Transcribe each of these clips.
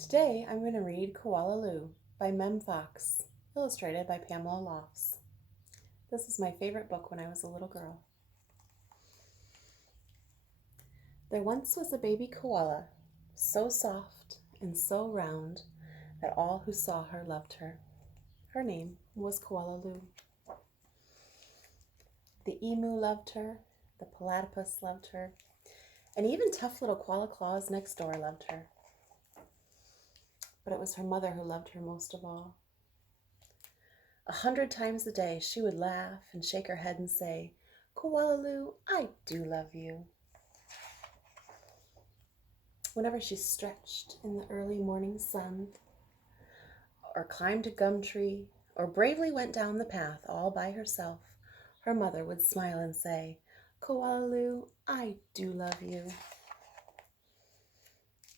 Today I'm going to read Koala Lou by Mem Fox, illustrated by Pamela Lofts. This is my favorite book when I was a little girl. There once was a baby koala, so soft and so round that all who saw her loved her. Her name was Koala Lou. The emu loved her, the platypus loved her, and even tough little koala claws next door loved her. But it was her mother who loved her most of all. 100 times a day she would laugh and shake her head and say, "Koala Lou, I do love you." Whenever she stretched in the early morning sun, or climbed a gum tree, or bravely went down the path all by herself, her mother would smile and say, "Koala Lou, I do love you."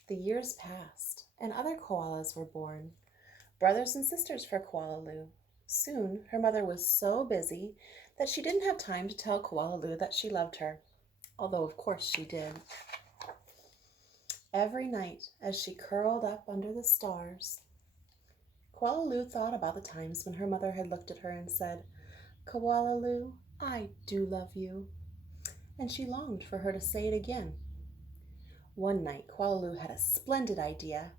The years passed, and other koalas were born, brothers and sisters for Koala Lou. Soon, her mother was so busy that she didn't have time to tell Koala Lou that she loved her, although of course she did. Every night, as she curled up under the stars, Koala Lou thought about the times when her mother had looked at her and said, "Koala Lou, I do love you," and she longed for her to say it again. One night, Koala Lou had a splendid idea.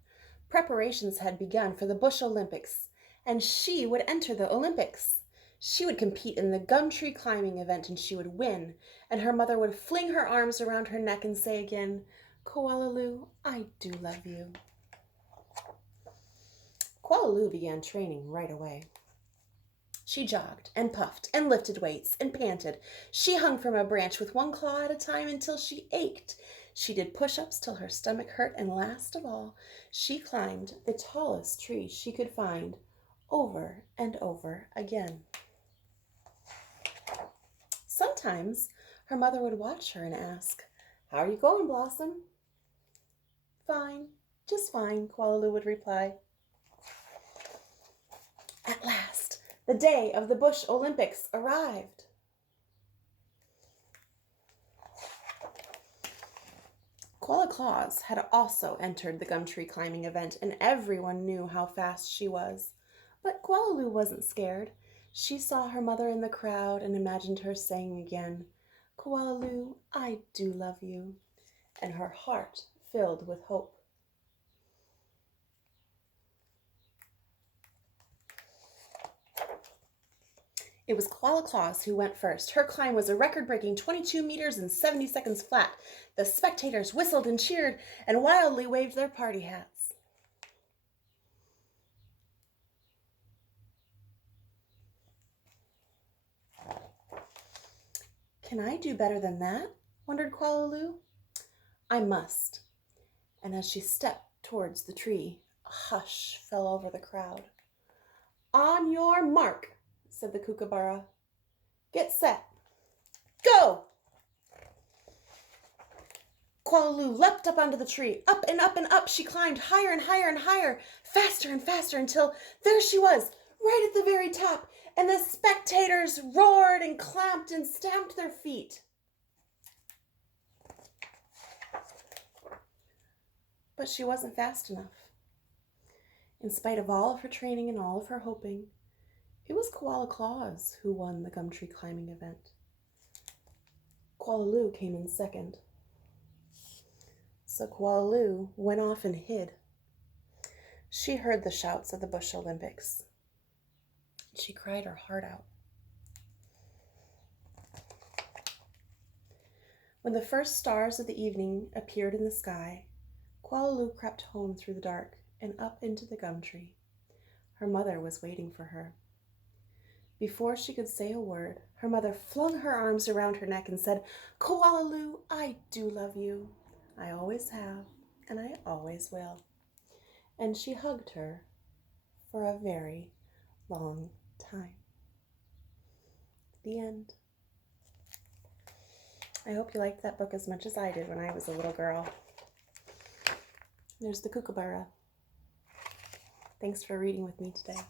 Preparations had begun for the Bush Olympics, and she would enter the Olympics. She would compete in the gum tree climbing event, and she would win, and her mother would fling her arms around her neck and say again, "Koala Lou, I do love you." Koala Lou began training right away. She jogged and puffed and lifted weights and panted. She hung from a branch with one claw at a time until she ached. She did push-ups till her stomach hurt, and last of all, she climbed the tallest tree she could find over and over again. Sometimes her mother would watch her and ask, "How are you going, Blossom?" "Fine, just fine," Koala Lou would reply. At last, the day of the Bush Olympics arrived. Koala Claus had also entered the gum tree climbing event, and everyone knew how fast she was. But Koala Lou wasn't scared. She saw her mother in the crowd and imagined her saying again, "Koala Lou, I do love you," and her heart filled with hope. It was Koala Claus who went first. Her climb was a record-breaking 22 meters and 70 seconds flat. The spectators whistled and cheered and wildly waved their party hats. "Can I do better than that?" wondered Koala Lou. "I must." And as she stepped towards the tree, a hush fell over the crowd. "On your mark," said the kookaburra. "Get set. Go!" Koala Lou leapt up onto the tree. Up and up and up she climbed, higher and higher and higher, faster and faster, until there she was, right at the very top, and the spectators roared and clapped and stamped their feet. But she wasn't fast enough. In spite of all of her training and all of her hoping, it was Koala Claus who won the gum tree climbing event. Koala Lou came in second. So Koala Lou went off and hid. She heard the shouts of the Bush Olympics. She cried her heart out. When the first stars of the evening appeared in the sky, Koala Lou crept home through the dark and up into the gum tree. Her mother was waiting for her. Before she could say a word, her mother flung her arms around her neck and said, "Koala Lou, I do love you. I always have, and I always will." And she hugged her for a very long time. The end. I hope you liked that book as much as I did when I was a little girl. There's the kookaburra. Thanks for reading with me today.